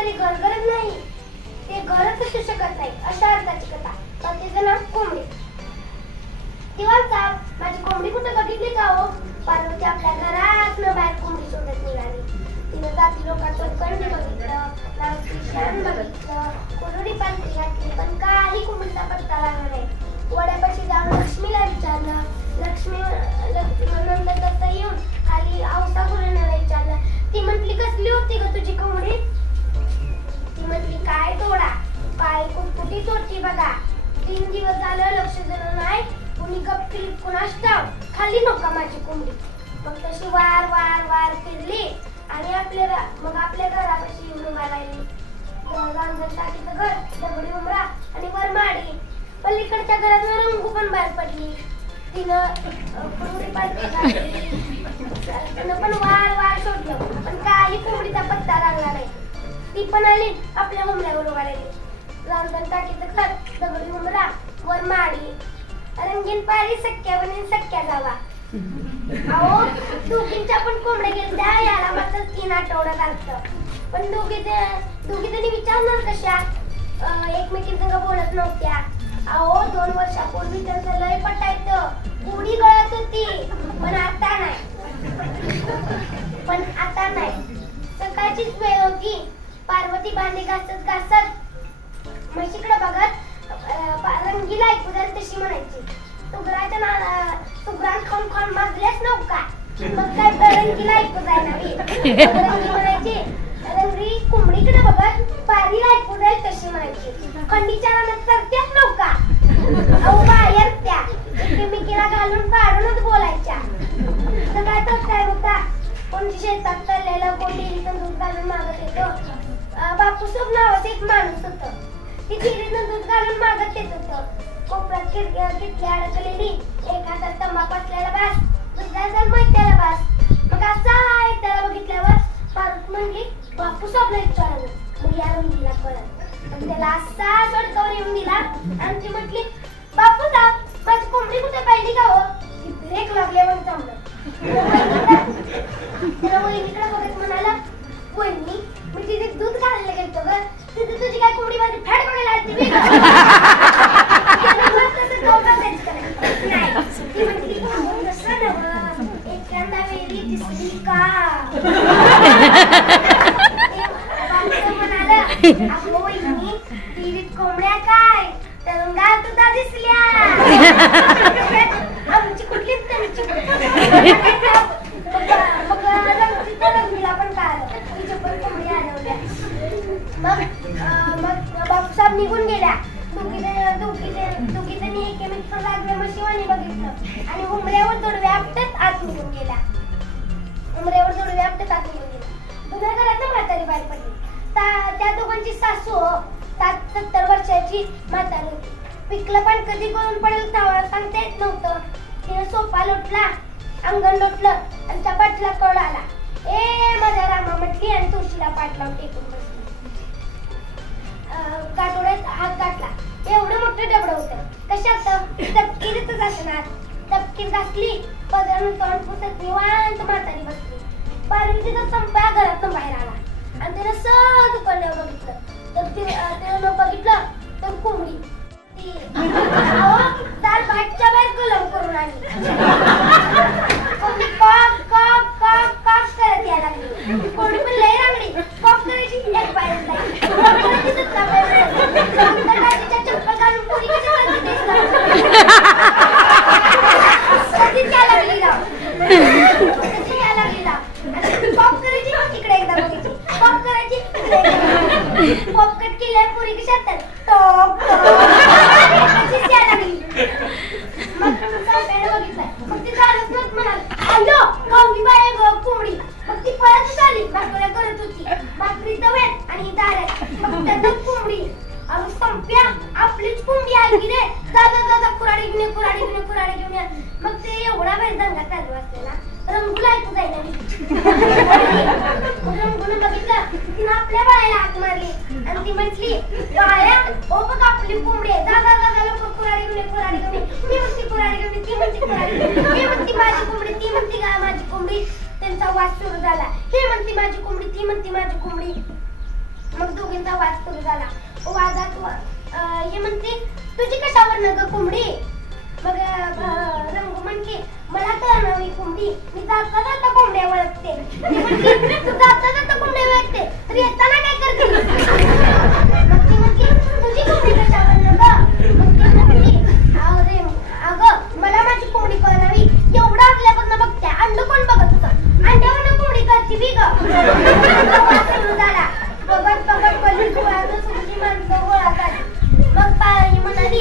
घरी घर गरज नाही, ते घरच असू शकत नाही अशा अर्थाची कथा. कथेचं नाव कोंबडी. दिवाण माझी कोंबडी कुठे बघितली का हो? पार्वती आपल्या घरात न बाहेर कोंबडी शोधत निघाली. तिनं जाती लोकांचं कंड बघितलं, शान बघितलं, कोरडी पालखी घातली, पण काही कोंबडीचा पत्ता लागला नाही. वड्यापाशी जाऊन लक्ष्मीला विचारलं. लक्ष्मी नंतर तसं येऊन खाली औसा गुरुनाला विचारलं. ती म्हटली कसली होती ग तुझी कोंबडी? ती म्हटली काय तोडा, काय कुठकुटी तोडती बघा. 3 दिवस झालं लक्ष दिलं नाही, कुणी गप्पी कुणास ठाव खाली नका माझी कोंबडी. मग तशी वार वार वार फिरली आणि आपल्या घरापाशी येऊन उभा राहिली. टाकीचं घर, दगडी उमरा आणि वर माडी. पलीकडच्या घरात रंगू पण बाहेर पडली. तिनं पण वार वार शोधलं, पण काही कोंबडीचा पत्ता लागला नाही. ती पण आली आपल्या उमऱ्यावर उभा राहिली. रामधन टाकीचं घर, दगडी उमरा, वर माडी. रंगीन पारी सख्या बनीन सख्या जावा. अहो दोघींच्या पण कोंबड्या गेल्या, याला मात्र 3 आठवडा लागतं. पण दोघी जणी विचारणार कशा? एकमेकींसंग बोलत नव्हत्या. अहो 2 वर्षापूर्वी त्यांचं लय पटायचं, उडी गळत होती, पण आता नाही. सकाळचीच वेळ होती. पार्वती भांडी घासत घासत म्हशीकडे बघत रंगीला ऐकू जाईल तशी म्हणायची, सुगरान खाऊन खाऊन मागल्यास नव्ह का? मग काय रंगीला ऐकू जायला रंगी म्हणायची, रंगी कोंबडीकडे बघत पारीला ऐकू जाईल तशी म्हणायची, खंडीच्या रानात चरत्याच नव्ह का? अहो बाहेर त्या एकमेकीला घालून पाडूनच बोलायच्या. सगळ्यातच काय होता, कोण शेतात चाललेलं, कोण डेअरीतून दूध घालून मागत येतो. बापूसाहेब नावाचं एक माणूस होतं. ती डेअरीतून दूध घालून मागत येत होतं. कोपऱ्यात किटली अडकलेली, एक हातात तंबाखू असलेला बास, दुसऱ्या मैत्याला बास. मग असा आहे त्याला बघितल्यावर पार्वती म्हणली, बापूसाहेबला विचारलं. मग या रंगीला कळलं, पण त्याला असा सडकावर येऊन दिला आणि ती म्हटली, बापूसाहेब माझी कोंबडी कुठे पाहिली का हो? ती ब्रेक लागल्यावर थांबलं. त्याला वहिनीकडे बघत म्हणाला, वहिनी मी तिथे दूध घालायला गेलतो ग, तिथे तुझी काय कोंबडी माझी फॅट बघायला आली ती. एखादा वेळी दिसली का? म्हणाला, अगो वहिनी टीव्हीत कोंबड्या काय तरंगा तुझा दिसल्या. आमची कुठलीच त्यांची रंगीला पण काय तिच्या पण कोंबडी आढळल्या. मग बापूसाहेब निघून गेल्या. दोघीजणी एकमेकीकडे लागल्या म्हशीवाणी बघितलं आणि उमऱ्यावर जोडव्या आपटत आत निघून गेल्या. दुसऱ्या घरात म्हातारी बाहेर पडली. त्या दोघांची सासू 60-70 वर्षाची म्हातारी होती. पिकलं पण कधी करून पडेल सांगता येत नव्हतं. तिने सोफा लोटला, अंगण लोटलं आणि त्या पाठीला कळ आला. ए माझ्या रामा म्हटली आणि तुळशीला पाठ लावून टेकून बसली. गाठोड्यात हात गाठला. एवढं मोठं डबडं होतं. कशात? तपकिरीतच असणार. तपकीर घातली, पदरानं तोंड पुसत निवांत म्हातारी बसली. पार्वतीचा संपा घरातून बाहेर आला आणि त्यानं सहज उकडल्यावर बघितलं. तर त्यानं बघितलं तर कोंबडी दार बाटच्या बाहेर कलम करून आली. कोंबडी कॉक कॉक कॉक कॉक करत यायला लागली. कोंबडी पण लय रांगडी. कॉक करायची एक बाहेर जाईल, कॉक करायची दुसरा बाहेर जाईल. चप्पल घालून पोरी कशी कधीच यायला लागली राव. पॉप करायची इकडे एकदा बघायची, पॉप करायची इकडे एकदा. पॉपकट केल्यावर पुरी कशी असतात टॉप कशीच यायला लागली. मग काय बघितलं, मग ती झालंच नव्हतं म्हणाल, हॅलो कावली बाय कोंबडी. मग ती पळतच आली, भाकऱ्या करत होती. भाकरी तव्यात आणि दारात. मग त्यातच कोंबडी. अगं संप्या आपलीच कोंबडी आहे की रे, जा जा जा कुराडी घेऊन या. मग ते एवढा वेळ दंगा चालू असलेला रंगूला ऐकू जायला. रंगून बघितलं, तिनं आपल्या बाळाला हाक मारली आणि ती म्हटली, बाळ्या ओ बघ आपली कोंबडी आहे, जा जा जा लोक कुराडी घेऊन ये. मी म्हणती कुराडी घेऊन, ती म्हणती कुराडी घेऊन. मी म्हणती माझी कोंबडी, ती म्हणती का माझी कोंबडी. त्यांचा वाद सुरू झाला. हे म्हणती माझी कोंबडी, ती म्हणती माझी कोंबडी. मग दोघींचा वाद सुरू झाला. वादात हे म्हणते तुझी कशावर न ग कोंबडी. मग रंगू म्हणते मला तर नवी कोंबडी, मी जाता जाता कोंबड्या वळखते. तू जाता जाता कोंबड्या वळखते तर येताना काय करते. मग ती म्हणते तुझी कोंबडी कशावर न ग. मग ती म्हणते अरे अगं मला माझी कोंबडी कळावी एवढं आपल्यापासून बघते, अंड कोण बघत होतं, अंड्यावर कोंबडी करते बी ग. सुरू झाला. बघत बघत गल्लीत गोळाचं सुरती माणसं गोळा झाली. मग पाणी म्हणाली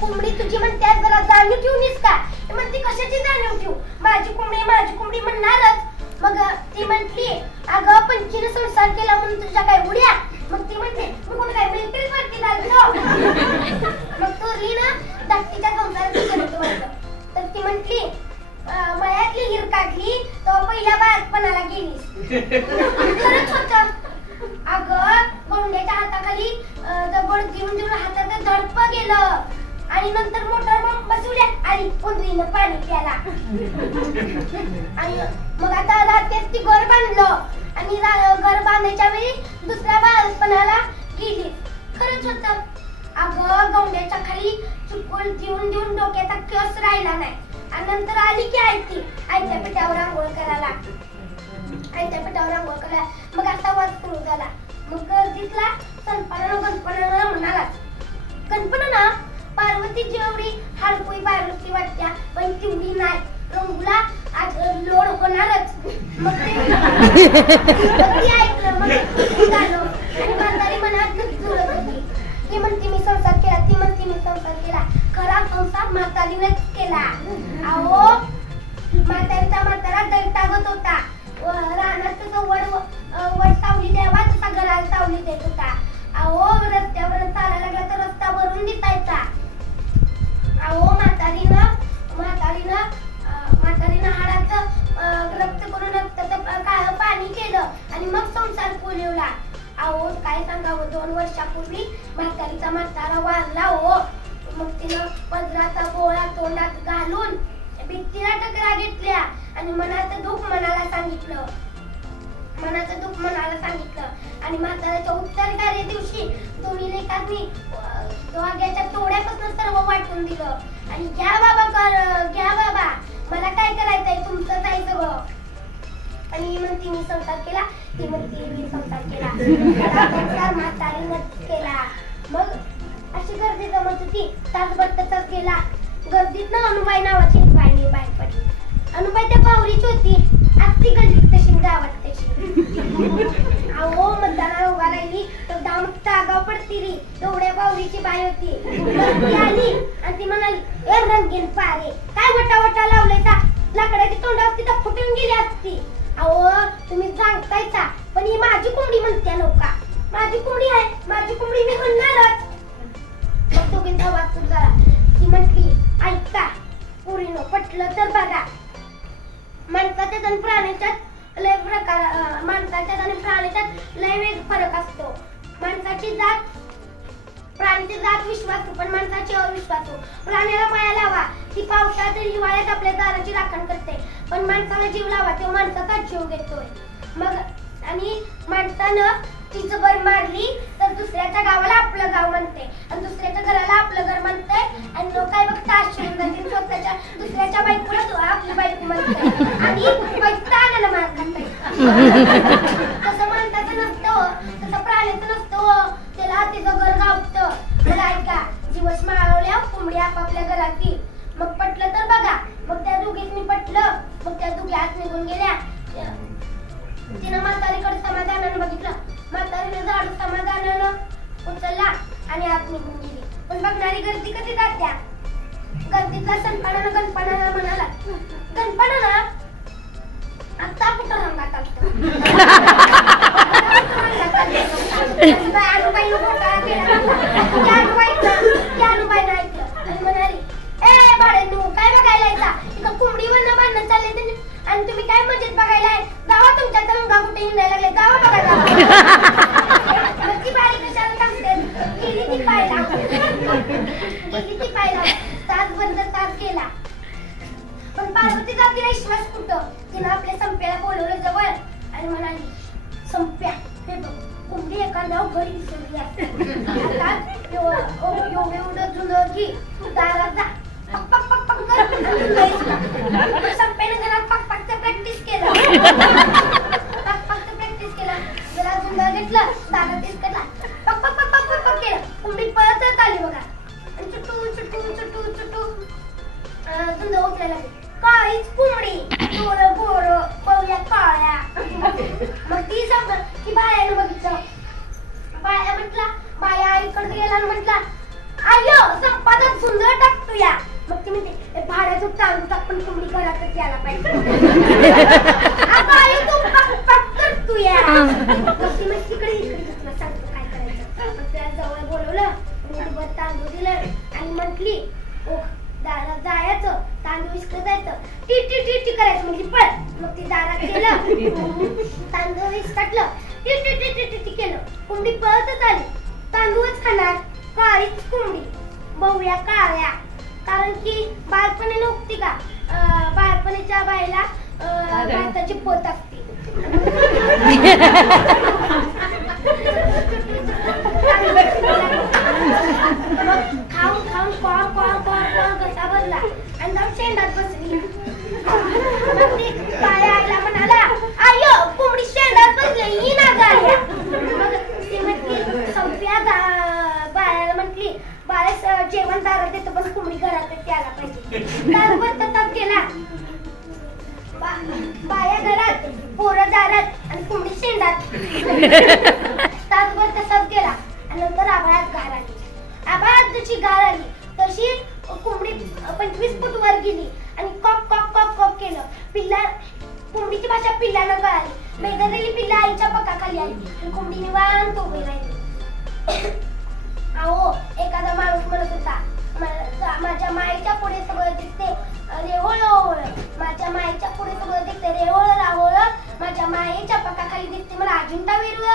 कोंबडी तुझी म्हणते जरा जाणीव ठेवूनीस का. म्हणते कशाची जाणीव ठेवू, माझी कोंबडी म्हणणारच. मग ती म्हटली अगं पंचीने संसार केला म्हणून तुझ्या काय उड्या. मग ती म्हणते मी कोण काय मिलिटरी वरती झालो. मग तो ना धाकटीच्या संसारात म्हणतो. तर ती म्हटली मळ्यातली हिर काढली तर पहिल्या बाळपणाला गेलीस. खरंच होतं. अगं गोंड्याच्या हाताखाली दगड देऊन देऊन हातात धडप गेलं आणि नंतर मोटर मग बसवल्या आणि उंदरीनं पाणी प्याला. आणि मग आता रात्रीच ती घर बांधलं आणि घर बांधायच्या वेळी दुसऱ्या बाळपणाला गेली. खरंच होतं. अगं गोंड्याच्या खाली चुकून देऊन देऊन डोक्याचा केस राहिला नाही आणि नंतर आली की आयत्या पिठावर आंघोळ करायला. मग असा वाद सुरू झाला. मग गर्दीतला गणपणाला म्हणाला गणपणा पार्वती जेवढी हाडकोई पार्वती वाटत्या पण तेवढी नाही, रंगूला आज लोड होणारच. मग ते ऐकलं. मग झालं आणि म्हातारी मनात जुळत होती. ती म्हणते मी संसार केला, ती म्हणते मी संसार केला. खरा संसार म्हातारीनेच केला. अहो म्हातारीचा म्हातारा दैतागत होता. रानात वड सावली द्यावा तसा घराला सावली देत होता. अहो रस्त्यावर चालायला लागला तर रस्ता भरून दिसायचा. अहो म्हातारीनं हाडाचं रक्त करून रक्ताचं काळं पाणी केलं आणि मग संसार फुलवला. अहो काय सांगावं 2 वर्षापूर्वी म्हातारीचा म्हातारा वारला. हो मग तिनं पदराचा गोळा तोंडात घालून भित्तीला टकरा घेतल्या आणि मनाचं दुःख मनाला सांगितलं. आणि म्हाताऱ्याच्या उत्तरकार्य दिवशी दोन्ही लेकांनी दोघांच्या तोड्यापासून सर्व वाटून दिलं आणि घ्या बाबा मला काय करायचंय तुमचं आहे सगळं. आणि ही म्हणती मी संसार केला, ती म्हणती मी संसार केला. म्हातारीनं केला. मग अशी गर्दी जमत होती. तासभर तसाच गेला. गर्दीतनं अनुबाई नावाची बाई पडली. अनुबाई त्या पावरीची होती. आत्ती गल्लीत तशी गावात तशी. अहो मतदानाला उभा राहिली तर दामट आगाव पडती. एवढ्या पावरीची बाई होती. ती आली आणि ती म्हणाली ए रंगीन पारे काय वटा लावलायचा, लाकडाची तोंड असती तर फुटून गेली असती. अहो तुम्ही सांगतायचा पण ही माझी कोंबडी म्हणते नौका. माझी कोंबडी आहे, माझी कोंबडी मी म्हणणारच. मग दोघींचा वाद सुरू झाला. ती म्हटली ऐका पुरीनो पटलं तर बघा माणसाच्यात आणि प्राण्याच्यात लय प्रकार, माणसाच्यात आणि प्राण्याच्यात लय वेग फरक असतो. प्राण्याची जात विश्वासू पण माणसाची अविश्वासू. प्राण्याला माया लावा ती पावसाळ्यात हिवाळ्यात आपल्या दाराची राखण करते पण माणसाला जीव लावा तो माणसाचा जीव घेतोय. मग आणि माणसानं ती जबर मारली तर दुसऱ्याच्या गावाला आपलं गाव म्हणते आणि दुसऱ्याच्या घराला आपलं घर म्हणते आणि लोक काय बघता आश्चर्य स्वतःच्या दुसऱ्याच्या बायकोला आपली बायको म्हणते आणि वैतागाला मार खाते. तसं माणसाचं नसतं, तसं प्राण्याचं नसतं. त्याला तिचं घर गावतं. मला ऐका दिवस माळवल्या कोंबडी आपापल्या घरात येईल. मग पटलं तर बघा. मग त्या दोघींनी पटलं. मग त्या दोघी आत निघून गेल्या. तिनं म्हातारीकडे समाधानानं बघितलं. म्हातारीनं झाडू समाधानानं उचलला आणि आत निघून गेली. पण बघणारी गर्दी कधी जात्या. गर्दीतला गणपणाला म्हणाला गणपणाला आता कुठं रंगात असतं. अनुबाईनं ऐकलं आणि म्हणाली ए भाड्यांनो काय बघायला येता, इथं कोंबडीवर भांडण चालले आणि तुम्ही काय मजेत बघायला आहे. गावा तुमच्या तरंगा कुठे हिंडायला लागले, गावा बघायला. ती बारी कशाला सांगते. गेली ती पायला तास गेला पण पार्वती जातीला विश्वास कुठं. तिनं आपल्या संप्याला बोलवलं जवळ आणि म्हणाली संप्या हे बघ कोंबडी एखाद्या घरी विसरली असते. आता एवढं जुनं की दारात जा पक पक पक पक कर संपेन घरात पक पकचं प्रॅक्टिस केलं. पक पकचं प्रॅक्टिस केलं. जरा जुनं घेतलं दारात दिसकला पक पक पक पक पक केलं. कोंबडी पळतच आली बघा आणि चुटू चुटू चुटू चुटू जुनं उचलायला लागली. काळीच कोंबडी गोरं गोरं पवल्या काळ्या. मग ती सांग की बायानं बघितलं. बाया म्हटला बाया आईकडे गेला आणि म्हटला आयो संपादक सुंदर टाकतो या. मग ती म्हणते भाड्याचं तांदूळ टाकून कोंबडी घरातच यायला पाहिजे. आता आई तू पक पक करतो या. मग ती मग तिकडे इकडे तुला सांगतो काय करायचं. मग त्याला जवळ बोलवलं तांदूळ दिलं आणि म्हटली ओ दारात जायचं तांदूळ विसकत जायचं टी टी टी टी करायचं म्हणजे पळ. मग ती दारात गेलं तांदूळ विसकटलं टी टी टी टी टी टी केलं. कोंबडी पळतच आली. तांदूळच खाणार काळीच कोंबडी बहुया काळ्या. कारण की बाळपणी नव्हती का बाळपणीच्या बाईला भाताची पोत असते. खाऊन खाऊन कॉ कॉ कॉ कॉ घसा भरला आणि जाऊन शेंडात बसली. मग ती बाया आईला म्हणाला आयो कोंबडी शेंडात बसली ही ना गाड्या. मग ती म्हटली संप्या बायाला म्हटली बाळा जेवण दारात देतो पण कोंबडी घरातच यायला पाहिजे. तासभर तसाच गेला. बाया घरात पोरं दारात आणि कोंबडी शेंडात. तासभर तसाच गेला आणि नंतर आभाळात गार आली. आभाळात जशी गार आली तशी कोंबडी 25 फूट वर गेली आणि कॉक कॉक कॉक कॉक केलं. पिल्ला कोंबडीची भाषा पिल्लानं कळाली. बेदरलेली पिल्ला आईच्या पकाखाली आली आणि कोंबडी निवांत उभी राहिली. अहो एखादा माणूस म्हणत होता माझ्या माईच्या पुढे सगळं दिसते रेवळ ओवळ. माझ्या माईच्या पुढे सगळं दिसते रेवळ रावळ. माझ्या माईच्या पकाखाली दिसते मला अजिंठा वेरूळ.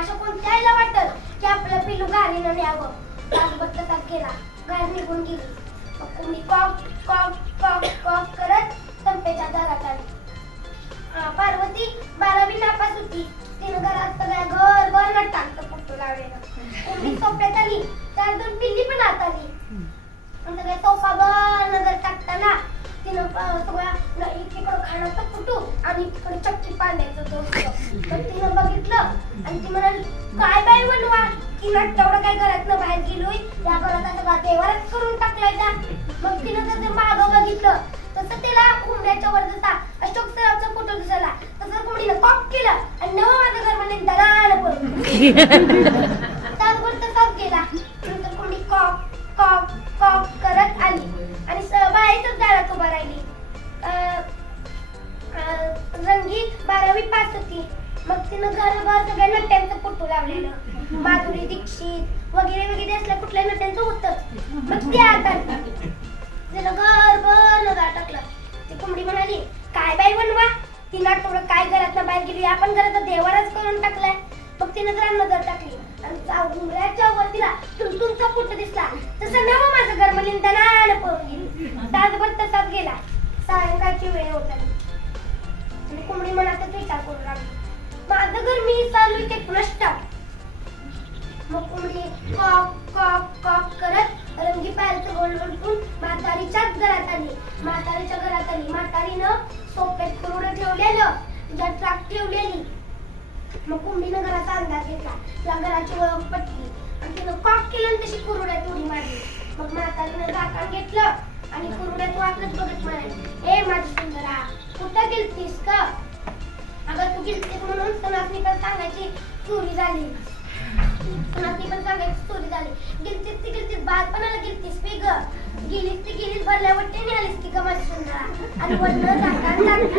असं कोणत्याला वाटत की आपलं पिल्लू गाडीनं न्यावं. तासभर तसाच गेला. गाडी निघून गेली. मग कोंबडी कॉक कॉक कॉक कॉक करत संपेच्या दारात आली. पार्वती 12वी नापास होती. तिनं घरात सगळ्या घरभर नटांचं फोटो लावलेलं. कोंबडी सोप्यात आली. 4-2 पिल्ली पण आत आली. सगळ्या सोफाभर नजर टाकताना तिनं सगळ्या एकीकडं खाण्याचं फुटू आणि एकीकडे चक्की पाण्याचं दोस्त. तर तिनं बघितलं आणि ती म्हणाली काय बाई बनवा की तेवढं काय घरातनं बाहेर गेलोय या घरात सगळा देवारच करून टाकलाय का. मग तिनं जसं मागं बघितलं तसं तिला कोंबड्याच्या वर जसा अशोक सराफचा फोटो दिसला तसं कोंबडीनं कॉक केलं आणि नवं माझं घर म्हणजे दराड पडलं. तासभर तसाच गेला. नंतर कोंबडी कॉक कॉक कॉक करत आली आणि बाहेरच दारात उभा राहिली. रंगी 12वी पास होती. मग तिनं घरभर सगळ्या नट्यांचं फोटो लावलेलं. माधुरी दीक्षित वगैरे वगैरे असल्या कुठल्या नट्यांचं होतंच. मग ते आता तिनं घरभर नजर टाकलं. ती कोंबडी म्हणाली काय बाई बनवा तिला थोडं काय घरातनं बाहेर गेली आपण घरात देवारच करून टाकलाय. मग तिनं जरा नजर टाकली आणि उमऱ्याच्या वर तिला तुमचा फोटो दिसला तसं नवं माझं घर म्हणजे दनानं पळून गेली. तासभर तसाच गेला. सायंकाळची वेळ होत आली आणि कोंबडी मनातच विचार करू लागली माझं घर मी चालू ते नष्ट. मग कोंबडी कॉक कॉक कॉक करत रंगी पायाचं गोल उलटून म्हातारीच्याच घरात आली. म्हातारीच्या घरात आली. म्हातारीनं सोप्यात कुरुडं ठेवलेलं तिच्यात ट्राक ठेवलेली. मग कोंबडीनं घराचा अंदाज घेतला. त्या घराची ओळख पटली आणि तिनं कॉक केलं आणि तशी कुरुड्यात उडी मारली. मग म्हातारीनं झाकण घेतलं आणि कुरुड्यात वाकत बघत म्हणाली ए माझी सुंदरा कुठं गेलतीस का. अगं तू गेलतीस म्हणून सनातनी पण सांगायची चोरी झाली. सनातनी पण सांगायची चोरी झाली. गेलतीस ती गेलतीस बाळपणाला गेलतीस वेग गेलीस ती गेलीस भरल्या वाटते आलीस ती का माझी सुंदरा आणि वरनं झाकण टाकलं.